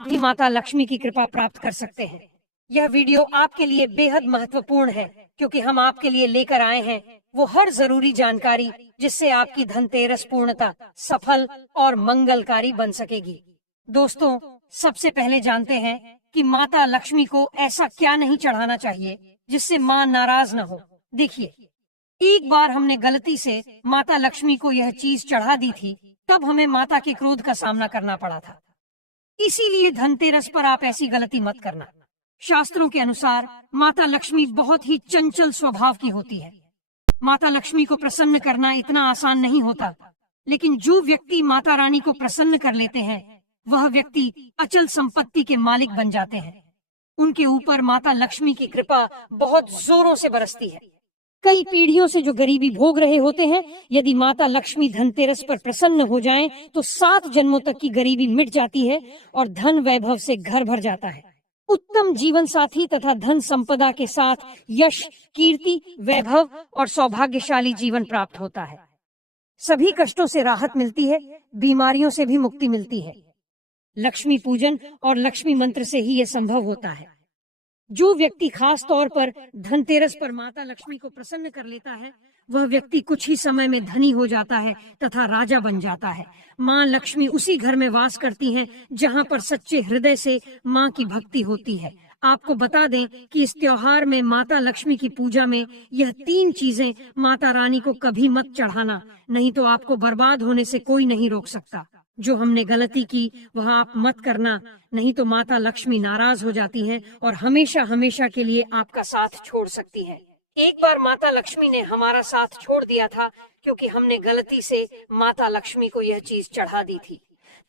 भी माता लक्ष्मी की कृपा प्राप्त कर सकते हैं। यह वीडियो आपके लिए बेहद महत्वपूर्ण है क्योंकि हम आपके लिए लेकर आए हैं वो हर जरूरी जानकारी जिससे आपकी धनतेरस पूर्णता सफल और मंगलकारी बन सकेगी। दोस्तों, सबसे पहले जानते हैं कि माता लक्ष्मी को ऐसा क्या नहीं चढ़ाना चाहिए जिससे माँ नाराज न हो। देखिए, एक बार हमने गलती से माता लक्ष्मी को यह चीज चढ़ा दी थी, तब हमें माता के क्रोध का सामना करना पड़ा था। इसीलिए धनतेरस पर आप ऐसी गलती मत करना। शास्त्रों के अनुसार माता लक्ष्मी बहुत ही चंचल स्वभाव की होती है। माता लक्ष्मी को प्रसन्न करना इतना आसान नहीं होता, लेकिन जो व्यक्ति माता रानी को प्रसन्न कर लेते हैं वह व्यक्ति अचल संपत्ति के मालिक बन जाते हैं। उनके ऊपर माता लक्ष्मी की कृपा बहुत जोरों से बरसती है। कई पीढ़ियों से जो गरीबी भोग रहे होते हैं, यदि माता लक्ष्मी धनतेरस पर प्रसन्न हो जाएं, तो 7 जन्मों तक की गरीबी मिट जाती है और धन वैभव से घर भर जाता है। उत्तम जीवन साथी तथा धन संपदा के साथ यश, कीर्ति, वैभव और सौभाग्यशाली जीवन प्राप्त होता है। सभी कष्टों से राहत मिलती है, बीमारियों से भी मुक्ति मिलती है। लक्ष्मी पूजन और लक्ष्मी मंत्र से ही यह संभव होता है। जो व्यक्ति खास तौर पर धनतेरस पर माता लक्ष्मी को प्रसन्न कर लेता है, वह व्यक्ति कुछ ही समय में धनी हो जाता है तथा राजा बन जाता है। माँ लक्ष्मी उसी घर में वास करती हैं जहाँ पर सच्चे हृदय से माँ की भक्ति होती है। आपको बता दें कि इस त्योहार में माता लक्ष्मी की पूजा में यह 3 चीजें माता रानी को कभी मत चढ़ाना, नहीं तो आपको बर्बाद होने से कोई नहीं रोक सकता। जो हमने गलती की वह आप मत करना, नहीं तो माता लक्ष्मी नाराज हो जाती हैं और हमेशा हमेशा के लिए आपका साथ छोड़ सकती है। एक बार माता लक्ष्मी ने हमारा साथ छोड़ दिया था क्योंकि हमने गलती से माता लक्ष्मी को यह चीज चढ़ा दी थी।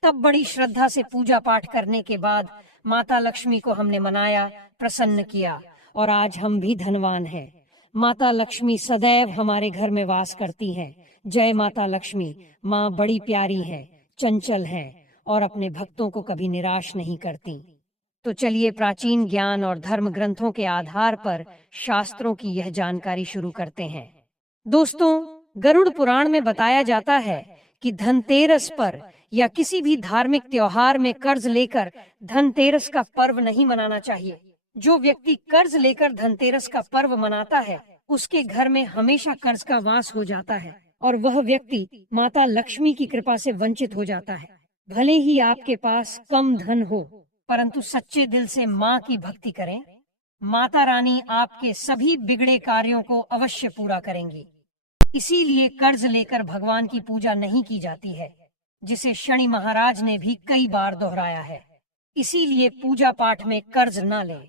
तब बड़ी श्रद्धा से पूजा पाठ करने के बाद माता लक्ष्मी को हमने मनाया, प्रसन्न किया और आज हम भी धनवान हैं। माता लक्ष्मी सदैव हमारे घर में वास करती हैं। जय माता लक्ष्मी। माँ बड़ी प्यारी है, चंचल है और अपने भक्तों को कभी निराश नहीं करती। तो चलिए प्राचीन ज्ञान और धर्म ग्रंथों के आधार पर शास्त्रों की यह जानकारी शुरू करते हैं। दोस्तों, गरुड़ पुराण में बताया जाता है कि धनतेरस पर या किसी भी धार्मिक त्योहार में कर्ज लेकर धनतेरस का पर्व नहीं मनाना चाहिए। जो व्यक्ति कर्ज लेकर धनतेरस का पर्व मनाता है, उसके घर में हमेशा कर्ज का वास हो जाता है और वह व्यक्ति माता लक्ष्मी की कृपा से वंचित हो जाता है। भले ही आपके पास कम धन हो, परंतु सच्चे दिल से माँ की भक्ति करें। माता रानी आपके सभी बिगड़े कार्यों को अवश्य पूरा करेंगी। इसीलिए कर्ज लेकर भगवान की पूजा नहीं की जाती है, जिसे शनि महाराज ने भी कई बार दोहराया है। इसीलिए पूजा पाठ में कर्ज न लें।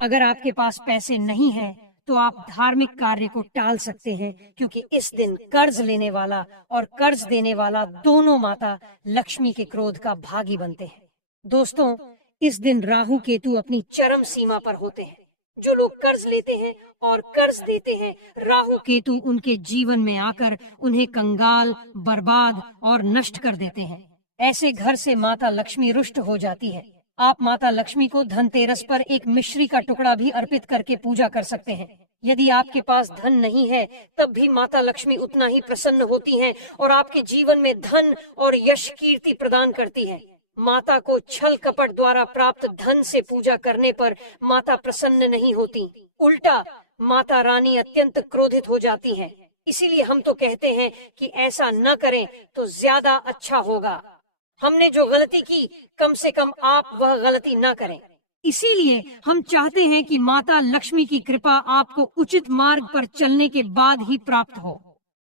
अगर आपके पास पैसे नहीं हैं, तो आप धार्मिक कार्य को टाल सकते हैं, क्योंकि इस दिन कर्ज लेने वाला और कर्ज देने वाला दोनों माता लक्ष्मी के क्रोध का भागी बनते हैं। दोस्तों, इस दिन राहु केतु अपनी चरम सीमा पर होते हैं। जो लोग कर्ज लेते हैं और कर्ज देते हैं, राहु केतु उनके जीवन में आकर उन्हें कंगाल, बर्बाद और नष्ट कर देते हैं। ऐसे घर से माता लक्ष्मी रुष्ट हो जाती है। आप माता लक्ष्मी को धनतेरस पर एक मिश्री का टुकड़ा भी अर्पित करके पूजा कर सकते हैं। यदि आपके पास धन नहीं है, तब भी माता लक्ष्मी उतना ही प्रसन्न होती हैं और आपके जीवन में धन और यश, कीर्ति प्रदान करती हैं। माता को छल कपट द्वारा प्राप्त धन से पूजा करने पर माता प्रसन्न नहीं होती, उल्टा माता रानी अत्यंत क्रोधित हो जाती हैं। इसीलिए हम तो कहते हैं कि ऐसा न करें तो ज्यादा अच्छा होगा। हमने जो गलती की, कम से कम आप वह गलती न करें। इसीलिए हम चाहते हैं कि माता लक्ष्मी की कृपा आपको उचित मार्ग पर चलने के बाद ही प्राप्त हो।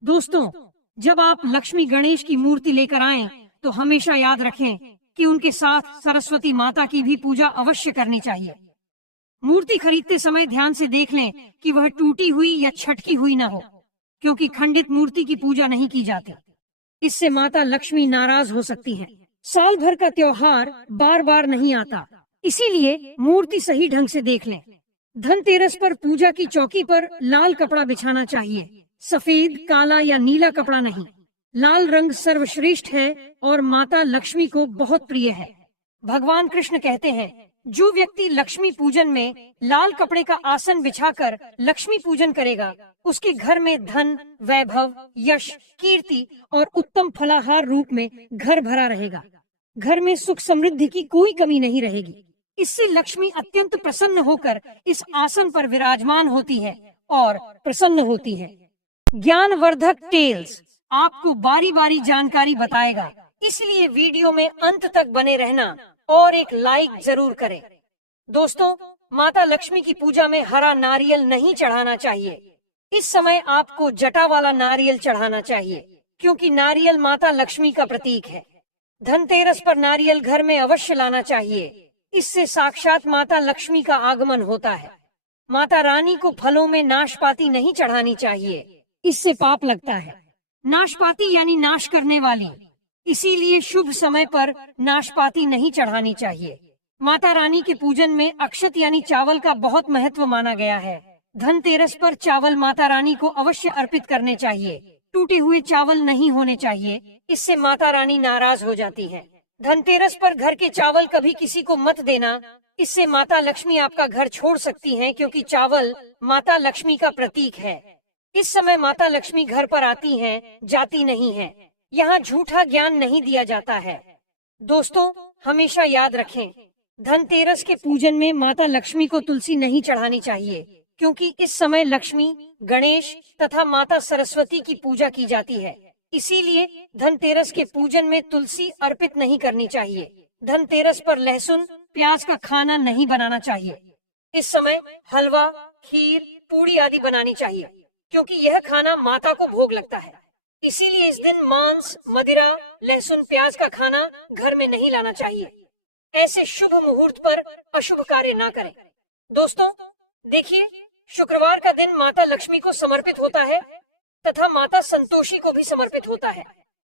दोस्तों, जब आप लक्ष्मी गणेश की मूर्ति लेकर आएं, तो हमेशा याद रखें कि उनके साथ सरस्वती माता की भी पूजा अवश्य करनी चाहिए। मूर्ति खरीदते समय ध्यान से देख लें कि वह टूटी हुई या छटकी हुई न हो, क्योंकि खंडित मूर्ति की पूजा नहीं की जाती। इससे माता लक्ष्मी नाराज हो सकती है। साल भर का त्योहार बार बार नहीं आता, इसीलिए मूर्ति सही ढंग से देख लें। धनतेरस पर पूजा की चौकी पर लाल कपड़ा बिछाना चाहिए, सफेद, काला या नीला कपड़ा नहीं। लाल रंग सर्वश्रेष्ठ है और माता लक्ष्मी को बहुत प्रिय है। भगवान कृष्ण कहते हैं, जो व्यक्ति लक्ष्मी पूजन में लाल कपड़े का आसन बिछाकर लक्ष्मी पूजन करेगा, उसके घर में धन, वैभव, यश, कीर्ति और उत्तम फलाहार रूप में घर भरा रहेगा। घर में सुख समृद्धि की कोई कमी नहीं रहेगी। इससे लक्ष्मी अत्यंत प्रसन्न होकर इस आसन पर विराजमान होती है और प्रसन्न होती है। ज्ञानवर्धक टेल्स आपको बारी बारी जानकारी बताएगा, इसलिए वीडियो में अंत तक बने रहना और एक लाइक जरूर करें। दोस्तों, माता लक्ष्मी की पूजा में हरा नारियल नहीं चढ़ाना चाहिए। इस समय आपको जटा वाला नारियल चढ़ाना चाहिए, क्योंकि नारियल माता लक्ष्मी का प्रतीक है। धनतेरस पर नारियल घर में अवश्य लाना चाहिए, इससे साक्षात माता लक्ष्मी का आगमन होता है। माता रानी को फलों में नाशपाती नहीं चढ़ानी चाहिए, इससे पाप लगता है। नाशपाती यानी नाश करने वाली, इसीलिए शुभ समय पर नाशपाती नहीं चढ़ानी चाहिए। माता रानी के पूजन में अक्षत यानी चावल का बहुत महत्व माना गया है। धनतेरस पर चावल माता रानी को अवश्य अर्पित करने चाहिए। टूटे हुए चावल नहीं होने चाहिए, इससे माता रानी नाराज हो जाती है। धनतेरस पर घर के चावल कभी किसी को मत देना, इससे माता लक्ष्मी आपका घर छोड़ सकती हैं, क्योंकि चावल माता लक्ष्मी का प्रतीक है। इस समय माता लक्ष्मी घर पर आती हैं, जाती नहीं हैं। यहाँ झूठा ज्ञान नहीं दिया जाता है। दोस्तों, हमेशा याद रखें, धनतेरस के पूजन में माता लक्ष्मी को तुलसी नहीं चढ़ानी चाहिए, क्योंकि इस समय लक्ष्मी, गणेश तथा माता सरस्वती की पूजा की जाती है। इसीलिए धनतेरस के पूजन में तुलसी अर्पित नहीं करनी चाहिए। धनतेरस पर लहसुन, प्याज का खाना नहीं बनाना चाहिए। इस समय हलवा, खीर, पूड़ी आदि बनानी चाहिए, क्योंकि यह खाना माता को भोग लगता है। इसीलिए इस दिन मांस, मदिरा, लहसुन, प्याज का खाना घर में नहीं लाना चाहिए। ऐसे शुभ मुहूर्त पर अशुभ कार्य ना करें। दोस्तों, देखिए, शुक्रवार का दिन माता लक्ष्मी को समर्पित होता है तथा माता संतोषी को भी समर्पित होता है।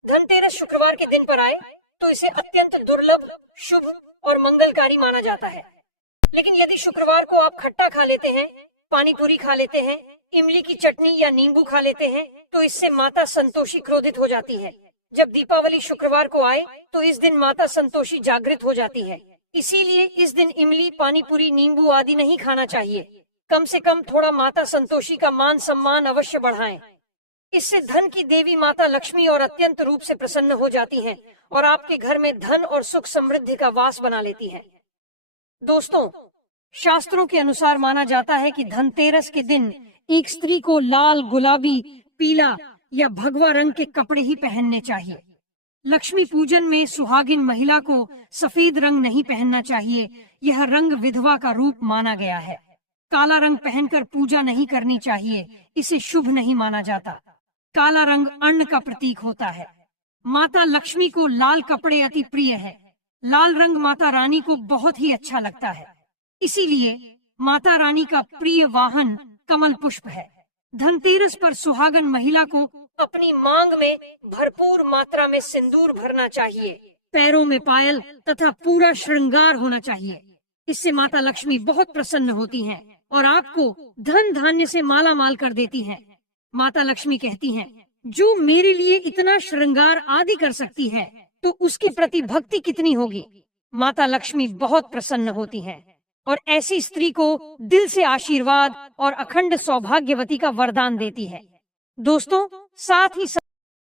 धनतेरस शुक्रवार के दिन पर आए तो इसे अत्यंत दुर्लभ, शुभ और मंगलकारी माना जाता है। लेकिन यदि शुक्रवार को आप खट्टा खा लेते हैं, पानी पूरी खा लेते हैं, इमली की चटनी या नींबू खा लेते हैं, तो इससे माता संतोषी क्रोधित हो जाती है। जब दीपावली शुक्रवार को आए तो इस दिन माता संतोषी जागृत हो जाती है। इसीलिए इस दिन इमली, पानी पूरी, नींबू आदि नहीं खाना चाहिए। कम से कम थोड़ा माता संतोषी का मान सम्मान अवश्य बढ़ाएं। इससे धन की देवी माता लक्ष्मी और अत्यंत रूप से प्रसन्न हो जाती हैं और आपके घर में धन और सुख समृद्धि का वास बना लेती हैं। दोस्तों, शास्त्रों के अनुसार माना जाता है कि धनतेरस के दिन एक स्त्री को लाल, गुलाबी, पीला या भगवा रंग के कपड़े ही पहनने चाहिए। लक्ष्मी पूजन में सुहागिन महिला को सफेद रंग नहीं पहनना चाहिए, यह रंग विधवा का रूप माना गया है। काला रंग पहनकर पूजा नहीं करनी चाहिए, इसे शुभ नहीं माना जाता। काला रंग अन्न का प्रतीक होता है। माता लक्ष्मी को लाल कपड़े अति प्रिय है। लाल रंग माता रानी को बहुत ही अच्छा लगता है, इसीलिए माता रानी का प्रिय वाहन कमल पुष्प है। धनतेरस पर सुहागन महिला को अपनी मांग में भरपूर मात्रा में सिंदूर भरना चाहिए। पैरों में पायल तथा पूरा श्रृंगार होना चाहिए। इससे माता लक्ष्मी बहुत प्रसन्न होती हैं और आपको धन धान्य से माला माल कर देती हैं। माता लक्ष्मी कहती हैं, जो मेरे लिए इतना श्रृंगार आदि कर सकती है, तो उसके प्रति भक्ति कितनी होगी। माता लक्ष्मी बहुत प्रसन्न होती हैं और ऐसी स्त्री को दिल से आशीर्वाद और अखंड सौभाग्यवती का वरदान देती है। दोस्तों, साथ ही